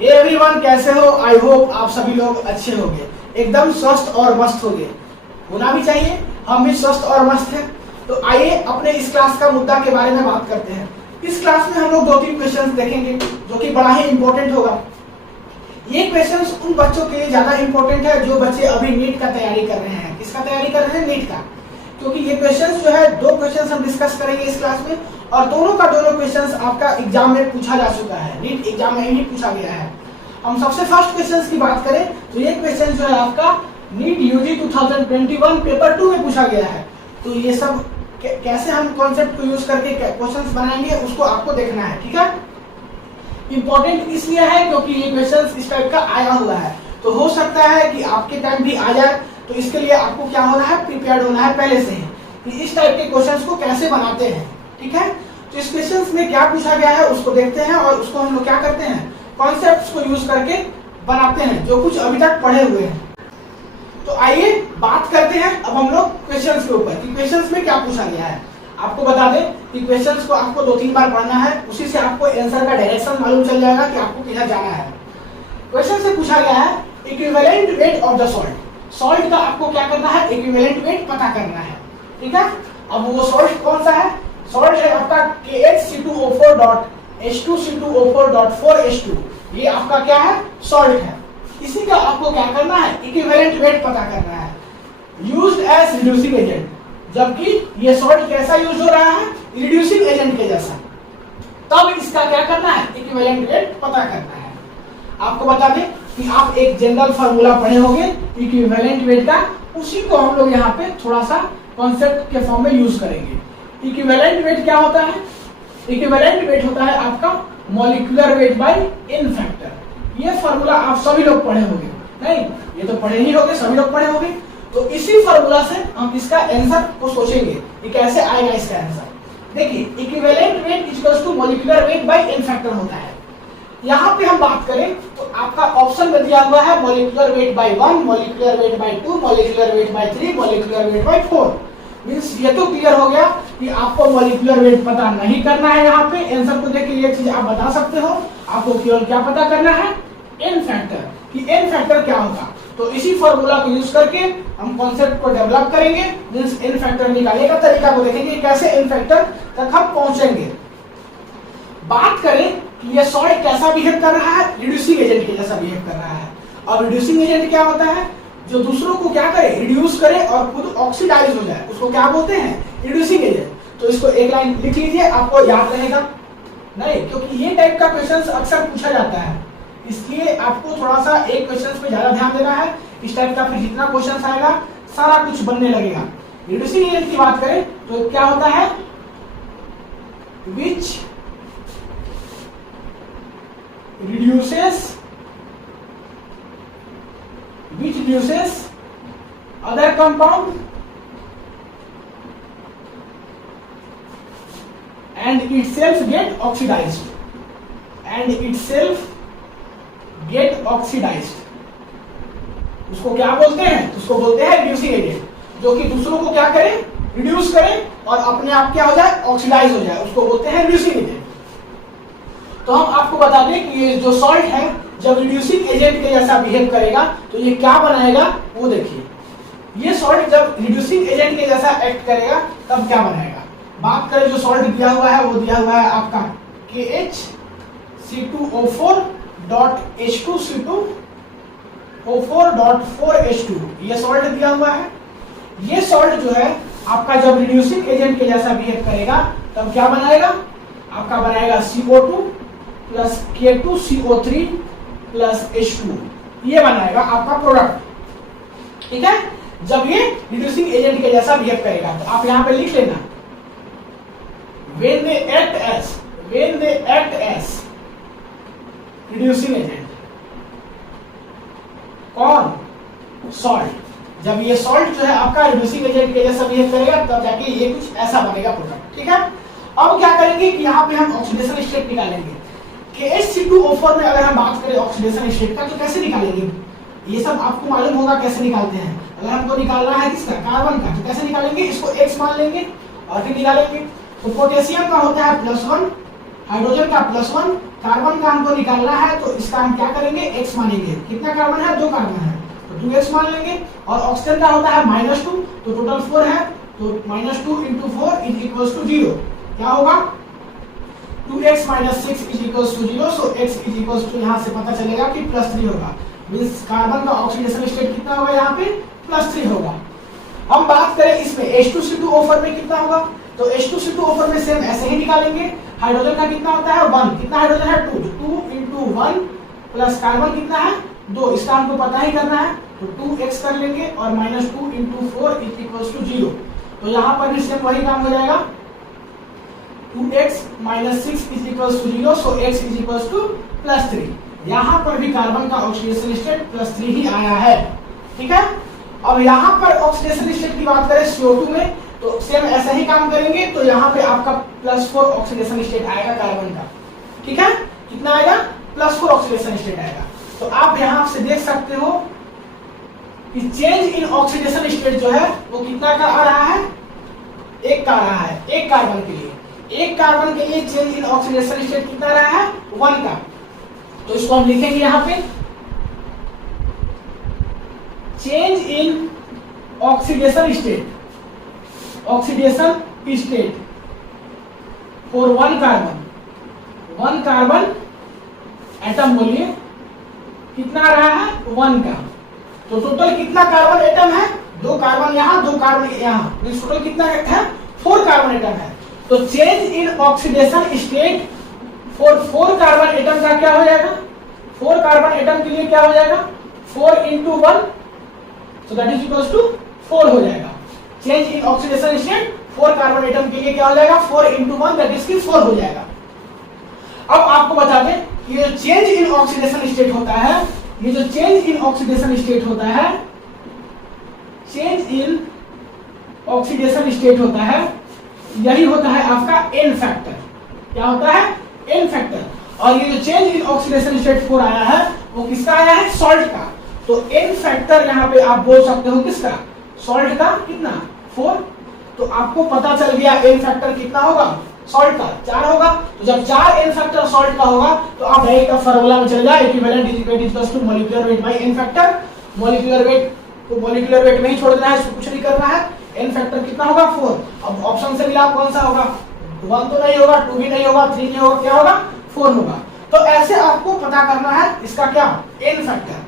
Hey everyone, कैसे हो? I hope आप सभी लोग अच्छे होंगे, एकदम स्वस्थ और मस्त होंगे। होना भी चाहिए, हम भी स्वस्थ और मस्त हैं। तो आइए अपने इस क्लास का मुद्दा के बारे में बात करते हैं। इस क्लास में हम लोग 2-3 क्वेश्चंस देखेंगे जो कि बड़ा ही इंपॉर्टेंट होगा। ये क्वेश्चंस उन बच्चों के लिए ज्यादा इंपॉर्टेंट है जो बच्चे अभी नीट का तैयारी कर रहे हैं। किसका तैयारी कर रहे हैं? नीट का। क्योंकि ये क्वेश्चंस जो है 2 क्वेश्चंस हम डिस्कस करेंगे इस क्लास में, और दोनों का दोनों क्वेश्चंस आपका एग्जाम में पूछा जा चुका है, नीट एग्जाम में ही पूछा गया है। हम सबसे फर्स्ट क्वेश्चंस की बात करें तो ये क्वेश्चन जो है आपका नीट यूजी 2021 पेपर 2 में पूछा गया है। तो ये सब कैसे हम कॉन्सेप्ट को यूज करके क्वेश्चंस बनाएंगे उसको आपको देखना है, ठीक है। इंपॉर्टेंट इसलिए है क्योंकि ये क्वेश्चंस इस टाइप का आया हुआ है, तो हो सकता है कि आपके टाइम भी आ जाए। तो इसके लिए आपको क्या होना है? प्रिपेयर्ड होना है पहले से ही कि इस टाइप के क्वेश्चंस को कैसे बनाते हैं, ठीक है। तो इस क्वेश्चंस में क्या पूछा गया है उसको देखते हैं और उसको हम लोग क्या करते हैं, कॉन्सेप्ट्स को यूज करके बनाते हैं जो कुछ अभी तक पढ़े हुए हैं। तो आइए बात करते हैं अब हम लोग क्वेश्चंस के ऊपर कि क्वेश्चंस में क्या पूछा गया है। आपको बता दें कि क्वेश्चंस को आपको 2-3 बार पढ़ना है, उसी से आपको आंसर का डायरेक्शन मालूम चल जाएगा कि आपको किधर जाना है। क्वेश्चन से पूछा गया है equivalent weight of the salt. Salt का आपको क्या करना है? इक्विवेलेंट वेट पता करना है, ठीक है। अब वो सॉल्ट कौन सा है? सॉल्ट है आपका KHC2O4.H2C2O4.4H2। ये आपका क्या है? सॉल्ट है। इसी का आपको क्या करना है? इक्विवेलेंट वेट पता करना है। यूज्ड एज रिड्यूसिंग एजेंट, जबकि ये सॉल्ट कैसा यूज हो रहा है? रिड्यूसिंग एजेंट के जैसा। तब इसका क्या करना है? इक्विवेलेंट वेट पता करना है। आपको बता दें कि आप एक जनरल फार्मूला पढ़े होंगे इक्विवेलेंट वेट का, उसी को हम लोग यहाँ पे थोड़ा सा कॉन्सेप्ट के फॉर्म में यूज करेंगे। इक्विवेलेंट वेट क्या होता है? इक्विवेलेंट वेट होता है आपका molecular weight by n factor. ये फार्मूला आप सभी लोग पढ़े होंगे, नहीं ये तो पढ़े ही होंगे, सभी लोग पढ़े होंगे। तो इसी फार्मूला से हम इसका आंसर को सोचेंगे कि कैसे आएगा इसका आंसर। देखिए equivalent weight equals to molecular weight by n factor होता है। यहाँ पे हम बात करें तो आपका ऑप्शन में दिया हुआ है molecular weight bye 1, molecular weight bye 2, molecular weight bye 3, molecular weight bye 4। Means ये तो क्लियर हो गया कि आपको मॉलिक्यूलर वेट पता नहीं करना है। यहाँ पे आंसर को देख के ये चीज आप बता सकते हो। आपको केवल क्या पता करना है? n फैक्टर, कि n फैक्टर क्या होगा। तो इसी फॉर्मूला को यूज करके हम कॉन्सेप्ट को डेवलप करेंगे। मींस n फैक्टर निकालने का तरीका को देखेंगे कैसे n फैक्टर तक हम पहुंचेंगे। बात करें कि ये सॉल्ट कैसा बिहेव कर रहा है? रिड्यूसिंग एजेंट के जैसा बिहेव कर रहा है। और रिड्यूसिंग एजेंट क्या होता है? जो दूसरों को क्या करे? रिड्यूस करे और खुद ऑक्सीडाइज हो जाए, उसको क्या बोलते हैं? Reducing agent. तो इसको एक लाइन लिख लीजिए, आपको याद रहेगा नहीं, क्योंकि ये टाइप का क्वेश्चन अक्सर पूछा जाता है, इसलिए आपको थोड़ा सा एक क्वेश्चन पे ज्यादा ध्यान देना है। इस टाइप का फिर जितना क्वेश्चन आएगा सारा कुछ बनने लगेगा। रिड्यूसिंग एजेंट की बात करें तो क्या होता है? विच reduces other compound and itself get oxidized उसको क्या बोलते हैं? उसको बोलते हैं रिड्यूसिंग एजेंट, जो कि दूसरों को क्या करे? रिड्यूस करे और अपने आप क्या हो जाए? ऑक्सीडाइज हो जाए, उसको बोलते हैं रिड्यूसिंग एजेंट। तो हम आपको बता दें कि ये जो सॉल्ट है जब रिड्यूसिंग एजेंट के जैसा बिहेव करेगा तो ये क्या बनाएगा वो देखिए। ये सॉल्ट जब रिड्यूसिंग एजेंट के जैसा एक्ट करेगा तब क्या बनाएगा? बात करें जो सॉल्ट दिया हुआ है वो दिया हुआ है आपका KHC2O4.H2C2O4.4H2। ये सॉल्ट दिया हुआ है। ये सॉल्ट जो है आपका जब रिड्यूसिंग एजेंट के जैसा बिहेव करेगा तब क्या बनाएगा? आपका बनाएगा CO2 plus K2CO3 plus H2। ये बनाएगा आपका प्रोडक्ट, ठीक है। जब ये रिड्यूसिंग एजेंट के जैसा बिहेव करेगा तो आप यहां पे लिख लेना when they act as reducing agent। कौन? सॉल्ट। जब ये सॉल्ट जो है आपका रिड्यूसिंग एजेंट के जैसा बिहेव करेगा तब जाके ये कुछ ऐसा बनेगा प्रोडक्ट, ठीक है। अब क्या करेंगे कि यहाँ पे हम ऑक्सीडेशन स्टेट निकालेंगे। KHC2O4 में अगर हम बात करें ऑक्सीडेशन स्टेट का तो कैसे निकालेंगे? ये सब आपको मालूम होगा कैसे निकालते हैं। अगर हमको निकालना है किसका? कार्बन का, तो कैसे निकालेंगे? इसको X मान लेंगे और फिर निकालेंगे। तो पोटेशियम का होता है +1, हाइड्रोजन का +1, कार्बन का हमको निकालना है, तो इसका हम क्या करेंगे, x मानेंगे। कितना कार्बन है, 2 कार्बन है, तो 2x मान लेंगे। और ऑक्सीजन का होता है -2, तो टोटल 4 है, तो -2 × 4 = 0। क्या होगा, 2x - 6 = 0। सो x = यहाँ से पता चलेगा कि +3 होगा। मींस कार्बन का ऑक्सीडेशन स्टेट कितना होगा, यहाँ पे +3 होगा। हम बात करें इसमें H2CO4 में कितना होगा, तो H2CO4 में सेम ऐसे ही निकालेंगे। हाइड्रोजन का कितना होता है, 1। कितना हाइड्रोजन है, 2। 2 × 1 प्लस कार्बन कितना है, 2। इसका हमको पता ही करना है, तो 2x कर लेंगे और -2 × 4 = 0। तो यहाँ पर भी सेम वही काम हो जाएगा, 2x - 6 = 0। सो x = +3। यहाँ पर भी कार्बन का ऑक्सीडेशन स्टेट +3 ही आया है। ठीक है। अब यहाँ पर ऑक्सीडेशन स्टेट की बात करें CO2 में, तो सेम ऐसा ही काम करेंगे। तो यहाँ पे आपका +4 ऑक्सीडेशन स्टेट आएगा कार्बन का। ठीक है, कितना आएगा, +4 ऑक्सीडेशन स्टेट आएगा। तो आप यहाँ से देख सकते हो कि चेंज इन ऑक्सीडेशन स्टेट जो है वो कितना का आ रहा है, 1 का आ रहा है। एक कार्बन के लिए, एक कार्बन के लिए चेंज इन ऑक्सीडेशन स्टेट कितना आ रहा है, 1 का। तो इसको हम लिखेंगे यहाँ पे, change in oxidation state, oxidation state for 1 carbon atom बोलिए कितना आ रहा है, 1 का। तो टोटल कितना कार्बन एटम है, 2 कार्बन यहाँ, 2 कार्बन यहाँ, टोटल कितना है, 4 कार्बन एटम है। तो change in oxidation state for 4 carbon atom का क्या हो जाएगा, 4 कार्बन एटम के लिए क्या हो जाएगा, 4 × 1, so that is equals to 4 हो जाएगा। Change in oxidation state 4 carbon atom के लिए क्या हो जाएगा, 4 × 1 दैट इज 4 हो जाएगा। अब आपको बता दें कि ये चेंज इन ऑक्सीडेशन स्टेट होता है, ये जो चेंज इन ऑक्सीडेशन स्टेट होता है, चेंज इन ऑक्सीडेशन स्टेट होता है, यही होता है आपका n फैक्टर। क्या होता है, n फैक्टर। और ये जो चेंज इन ऑक्सीडेशन स्टेट 4 आया है वो किसका आया है, सॉल्ट का। तो n फैक्टर यहाँ पे आप बोल सकते हो किसका, सॉल्ट का। कितना, 4। तो आपको पता चल गया n फैक्टर कितना होगा, सॉल्ट का 4 होगा। तो जब 4 n फैक्टर सॉल्ट का होगा तो आप डायरेक्ट फार्मूला में चले जाए, equivalent is molecular weight by n factor. Molecular weight को मॉलिक्यूलर वेट में ही छोड़ देना है, इसको कुछ नहीं करना है। n फैक्टर कितना होगा, 4। अब ऑप्शन से मिला कौन सा होगा, 1 तो नहीं होगा, 2 भी नहीं होगा, 3 नहीं होगा, क्या होगा, 4 होगा। तो ऐसे आपको पता करना है इसका क्या, n फैक्टर।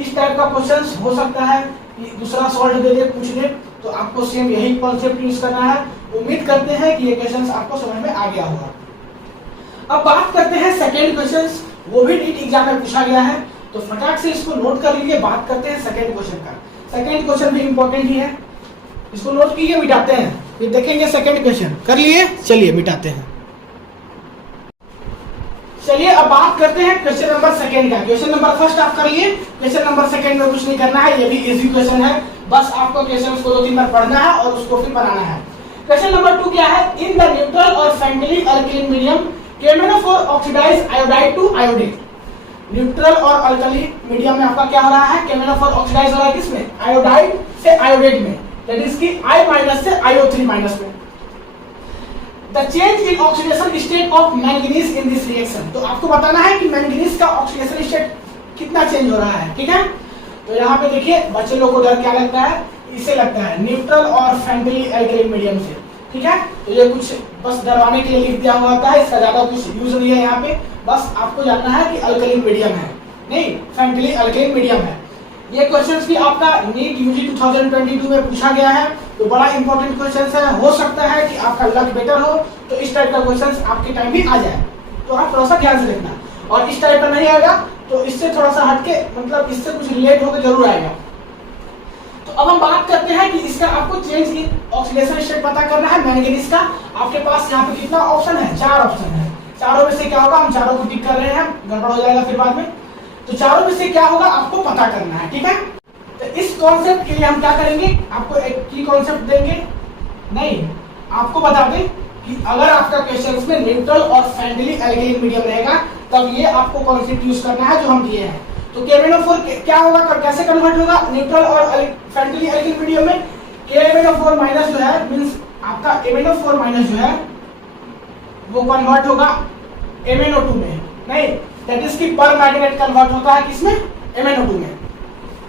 इस टाइप का क्वेश्चन हो सकता है कि दूसरा सॉल्ट दे दे, पूछ ले, तो आपको सेम यही कॉन्सेप्ट यूज करना है। उम्मीद करते हैं कि ये क्वेश्चन आपको समझ में आ गया होगा। अब बात करते हैं सेकंड क्वेश्चन, वो भी नीट एग्जाम में पूछा गया है, तो फटाक से इसको नोट कर लीजिए। बात करते हैं सेकंड क्वेश्चन का। सेकंड क्वेश्चन भी इंपॉर्टेंट ही है, इसको नोट कीजिए, मिटाते हैं, फिर देखेंगे सेकंड क्वेश्चन। कर लिए, चलिए मिटाते हैं। चलिए अब बात करते हैं क्वेश्चन नंबर सेकंड का। क्वेश्चन नंबर फर्स्ट आप कर लिए, क्वेश्चन नंबर सेकंड में कुछ नहीं करना है, ये भी इजी क्वेश्चन है, बस आपको क्वेश्चन को 2-3 बार पढ़ना है और उसको फिर बनाना है। क्वेश्चन नंबर 2 क्या है, इन द न्यूट्रल और friendly alkali medium KMnO4 oxidize iodide to iodine. Neutral और अल्कली मीडियम में आपका क्या हो रहा है, KMnO4 ऑक्सीडाइज हो रहा है किसमें, आयोडाइड से आयोडेट में, दैट इज की I- से IO3- में। The change in oxidation state of manganese in this reaction, तो आपको बताना है कि मैंगनीज का ऑक्सीडेशन स्टेट कितना चेंज हो रहा है। ठीक है, तो यहाँ पे देखिए बच्चे लोग को डर क्या लगता है, इसे लगता है न्यूट्रल और फ्रेंडली अल्कली मीडियम से। ठीक है, तो ये कुछ बस डरवाने के लिए लिख दिया हुआ होता है, इसका ज्यादा कुछ यूज नहीं है यहाँ पे, बस आपको जानना है कि अल्कली मीडियम है, नहीं फ्रेंडली अल्कली मीडियम है। ये क्वेश्चंस भी आपका नीट यूजी 2022 में पूछा गया है, तो बड़ा इंपॉर्टेंट क्वेश्चंस है। हो सकता है कि आपका लक बेटर हो तो इस टाइप का क्वेश्चंस आपके टाइम भी आ जाए, तो आप थोड़ा सा ध्यान से देखना। और इस टाइप का नहीं आएगा तो इससे थोड़ा सा हटके, मतलब इससे कुछ रिलेट होकर जरूर आएगा। तो अब हम बात करते हैं कि इसका आपको चेंज इन ऑक्सीडेशन स्टेट पता करना है मैंगनीज का। आपके पास यहाँ पे कितना ऑप्शन है, 4 ऑप्शन है। चारों में से क्या होगा, हम चारों को टिक कर रहे हैं, गड़बड़ हो जाएगा फिर बाद में। तो चारों में से क्या होगा आपको पता करना है। ठीक है, तो इस कॉन्सेप्ट के लिए हम क्या करेंगे, आपको एक की कॉन्सेप्ट देंगे, नहीं आपको बता दें कि अगर आपका क्वेश्चन में न्यूट्रल और फ्रेंडली अल्कली मीडियम रहेगा तब ये आपको कॉन्सेप्ट यूज करना है जो हम दिए हैं। तो KMnO4 क्या होगा, कैसे कन्वर्ट होगा न्यूट्रल और फ्रेंडली अल्कली मीडियम में, KMnO4 माइनस जो है मींस आपका MnO4 माइनस जो है वो कन्वर्ट होगा MnO2 में। नहीं, दैट इज की पर मैग्नेट कन्वर्ट होता है किसमें, MnO2 में।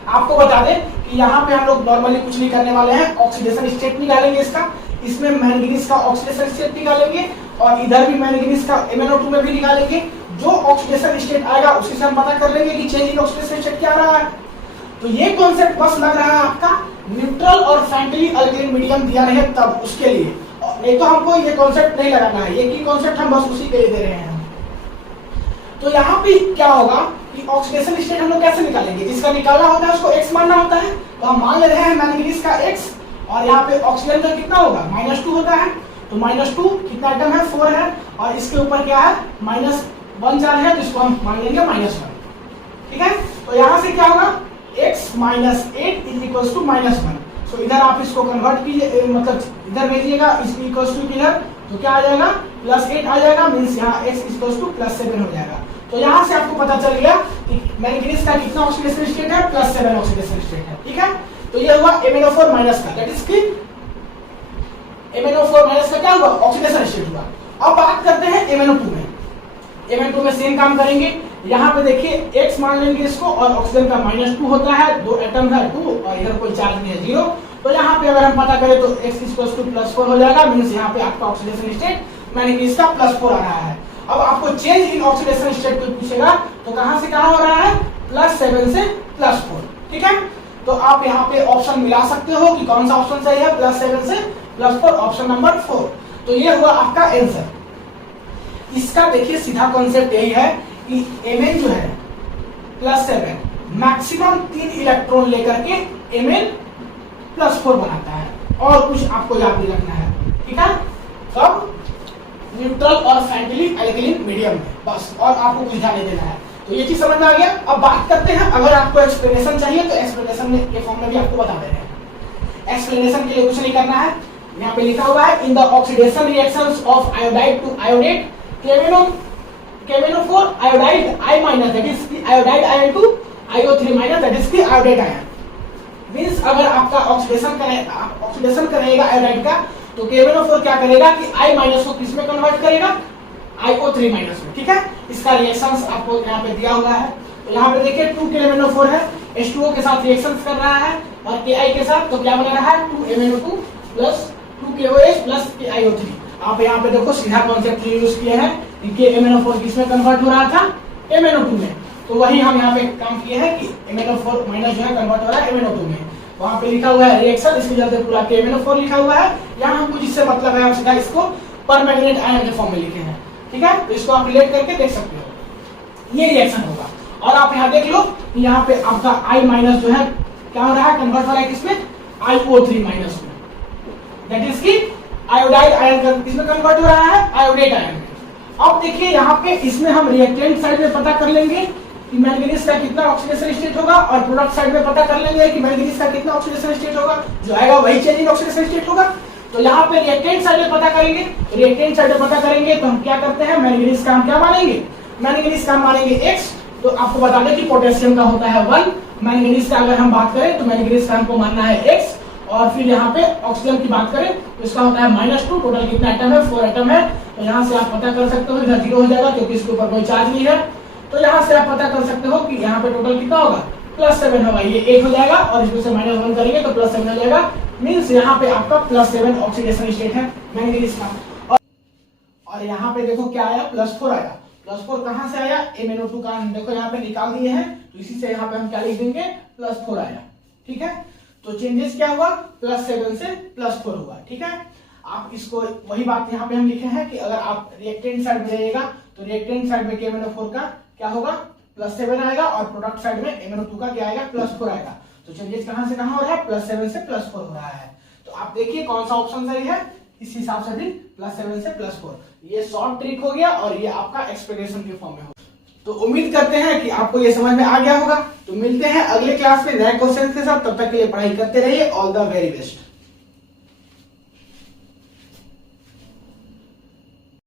आपको बता दें कि यहाँ पे हम लोग नॉर्मली कुछ नहीं करने वाले हैं, ऑक्सीडेशन स्टेट निकालेंगे इसका, इसमें मैंगनीज का ऑक्सीडेशन स्टेट निकालेंगे और इधर भी मैंगनीज का MnO2 में भी निकालेंगे। जो ऑक्सीडेशन स्टेट आएगा उसी से हम पता कर लेंगे कि चेंज इन ऑक्सीडेशन स्टेट क्या रहा है। तो ये कॉन्सेप्ट बस लग रहा है आपका न्यूट्रल और फ्रैंकली अल्कलीन मीडियम दिया रहे तब उसके लिए, नहीं तो हमको ये कॉन्सेप्ट नहीं लगाना है, ये की कॉन्सेप्ट हम बस उसी के लिए दे रहे हैं। तो यहाँ पे क्या होगा कि ऑक्सीडेशन स्टेट हम लोग कैसे निकालेंगे, जिसका निकालना होता है उसको x मानना होता है। तो हम मान ले रहे हैं मैंगनीज का x और यहाँ पे ऑक्सीजन का कितना होगा -2 होता है। तो -2 कितना आइटम है 4 है और इसके ऊपर क्या है -1 चार्ज है, तो इसको हम मान लेंगे -1। ठीक है, तो यहाँ से क्या होगा x - 8 = -1। सो इधर आप इसको कन्वर्ट कीजिए, मतलब इधर भेजिएगा, इस इक्वल्स टू इधर, तो क्या आ जाएगा +8 आ जाएगा, मींस यहाँ x = +7 हो जाएगा। तो यहाँ से आपको पता चल गया कि मैंगनीज का कितना ऑक्सीडेशन स्टेट है, +7 ऑक्सीडेशन स्टेट है। ठीक है, तो ये हुआ MnO4- का, दैट इज की MnO4- का क्या हुआ, ऑक्सीडेशन स्टेट हुआ। अब बात करते हैं MnO2 में। MnO2 में सेम काम करेंगे। यहाँ पे देखिए x मान लेंगे इसको और ऑक्सीजन का -2 होता है, 2 एटम है 2 और इधर कोई चार्ज नहीं है 0। तो यहाँ पे अगर हम पता करें तो x = +4 हो जाएगा, मींस यहाँ पे आपका ऑक्सीडेशन स्टेट मैंगनीज का +4 आ रहा है। अब आपको चेंज इन ऑक्सीडेशन स्टेट को पूछेगा तो कहां से कहां हो रहा है, +7 से +4। ठीक है, तो आप यहाँ पे ऑप्शन मिला सकते हो कि कौन सा ऑप्शन सही है, +7 से +4, ऑप्शन नंबर 4। तो ये हुआ आपका आंसर। इसका देखिए सीधा कॉन्सेप्ट यही है कि Mn जो है +7 मैक्सिमम 3 इलेक्ट्रॉन लेकर के Mn+4 बनाता है, और कुछ आपको याद नहीं रखना है। ठीक है, सब न्यूट्रल और फ्रैंकली अल्कलीन मीडियम में, बस, और आपको कुछ ध्यान नहीं देना है। तो ये चीज समझ में आ गया। अब बात करते हैं, अगर आपको एक्सप्लेनेशन चाहिए तो एक्सप्लेनेशन के फॉर्म में भी आपको बता दे रहे हैं। एक्सप्लेनेशन के लिए कुछ नहीं करना है, यहाँ पे लिखा हुआ है in the oxidation reactions of iodide to iodate KMnO4 iodide I- that is the iodide ion to IO3- that is the iodate ion। Means अगर आपका ऑक्सीडेशन करेगा आयोडाइड का तो KMnO4 क्या करेगा कि I- को किस में कन्वर्ट करेगा, IO3- में। ठीक है, इसका रिएक्शंस आपको यहाँ पे दिया हुआ है। तो यहाँ पे देखिए 2 KMnO4 है, H2O के साथ रिएक्शंस कर रहा है और Ki के साथ, तो क्या बना रहा है 2MnO2 + 2KOH + KiO3। आप यहाँ पे देखो सीधा कॉन्सेप्ट यूज किए हैं कि MnO4 किस में कन्वर्ट हो रहा था, MnO2 में। तो वही हम यहाँ पे काम किए हैं कि MnO4- जो है कन्वर्ट हो रहा है MnO2 में। वहाँ पे लिखा हुआ है रिएक्शन, इसके चलते पूरा KMnO4 लिखा हुआ है। यहाँ हमको जिससे मतलब है हम सीधा इसको पर मैग्नेट आयन के फॉर्म में लिखे हैं। ठीक है, तो इसको आप रिलेट करके देख सकते हो, ये रिएक्शन होगा। और आप यहाँ देख लो कि यहाँ पे आपका I- जो है क्या हो रहा है, कन्वर्ट हो रहा है किसमें, IO3- में, दैट इज की आयोडाइड आयन किसमें कन्वर्ट हो रहा है, आयोडेट आयन में। अब देखिए यहाँ पे इसमें हम रिएक्टेंट साइड में पता कर लेंगे कि मैंगनीज का कितना ऑक्सीडेशन स्टेट होगा, और प्रोडक्ट साइड में पता कर लेंगे कि मैंगनीज का कितना ऑक्सीडेशन स्टेट होगा, जो आएगा वही चेंज इन ऑक्सीडेशन स्टेट होगा। तो यहाँ पे रिएक्टेंट साइड में पता करेंगे, रिएक्टेंट साइड में पता करेंगे तो हम क्या करते हैं, मैंगनीज का हम क्या मानेंगे, मैंगनीज का मानेंगे x। तो आपको बता दें कि पोटेशियम का होता है 1, मैंगनीज का अगर हम बात करें तो मैंगनीज का हमको मानना है x, और फिर यहाँ पे ऑक्सीजन की बात करें तो इसका होता है -2। टोटल कितना एटम है, 4 एटम है। तो यहाँ से आप पता कर सकते हो, इधर 0 हो जाएगा क्योंकि इसके ऊपर कोई चार्ज नहीं है। तो यहाँ से आप पता कर सकते हो कि यहाँ पे टोटल कितना होगा, +7 होगा, ये 8 हो जाएगा और इसमें से -1 करेंगे तो +7 हो जाएगा। मींस यहाँ पे आपका +7 ऑक्सीडेशन स्टेट है मैंगनीज का। और यहाँ पे देखो क्या आया, +4 आया। +4 कहाँ से आया, MnO2 का देखो यहाँ पे निकाल दिए हैं, तो इसी से यहाँ पे हम क्या लिख देंगे, +4 आया। ठीक है, तो चेंजेस क्या हुआ, +7 से +4 हुआ। ठीक है, आप इसको वही बात यहाँ पे हम लिखे हैं कि अगर आप रिएक्टेंट साइड में जाइएगा तो रिएक्टेंट साइड में KMnO4 का क्या होगा, +7 आएगा, और प्रोडक्ट साइड में MnO2 का क्या आएगा, +4 आएगा। तो चेंजेस कहां से कहां हो रहा है, +7 से +4 हो रहा है। तो आप देखिए कौन सा ऑप्शन सही है, इस हिसाब से भी +7 से +4। ये शॉर्ट ट्रिक हो गया और ये आपका एक्सप्लेनेशन के फॉर्म में हो। तो उम्मीद करते हैं कि आपको ये समझ में आ गया होगा। तो मिलते हैं अगले क्लास में नए क्वेश्चन के साथ, तब तक के लिए पढ़ाई करते रहिए। All the very best.